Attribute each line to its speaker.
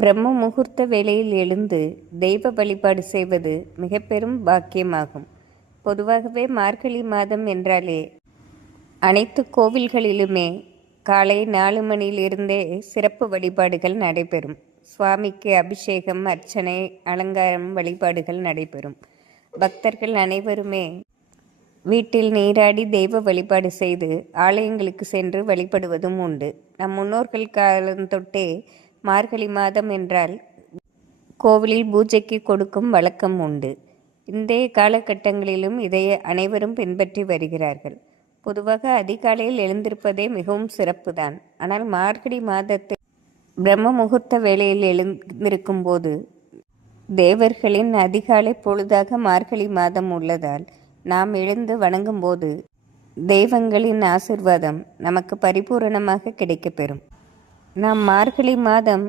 Speaker 1: பிரம்ம முகூர்த்த வேளையில் எழுந்து தெய்வ வழிபாடு செய்வது மிக பெரும் பாக்கியமாகும். பொதுவாகவே மார்கழி மாதம் என்றாலே அனைத்து கோவில்களிலுமே காலை நாலு மணியிலிருந்தே சிறப்பு வழிபாடுகள் நடைபெறும். சுவாமிக்கு அபிஷேகம் அர்ச்சனை அலங்காரம் வழிபாடுகள் நடைபெறும். பக்தர்கள் அனைவருமே வீட்டில் நீராடி தெய்வ வழிபாடு செய்து ஆலயங்களுக்கு சென்று வழிபடுவதும் உண்டு. நம் முன்னோர்கள் காலம் தொட்டே மார்கழி மாதம் என்றால் கோவிலில் பூஜைக்கு கொடுக்கும் வழக்கம் உண்டு. இன்றைய காலகட்டங்களிலும் இதை அனைவரும் பின்பற்றி வருகிறார்கள். பொதுவாக அதிகாலையில் எழுந்திருப்பதே மிகவும் சிறப்புதான். ஆனால் மார்கழி மாதத்தில் பிரம்ம முகூர்த்த வேளையில் எழுந்திருக்கும் போது தேவர்களின் அதிகாலை பொழுதாக மார்கழி மாதம் உள்ளதால் நாம் எழுந்து வணங்கும்போது தெய்வங்களின் ஆசிர்வாதம் நமக்கு பரிபூரணமாக கிடைக்கப்பெறும். நாம் மார்கழி மாதம்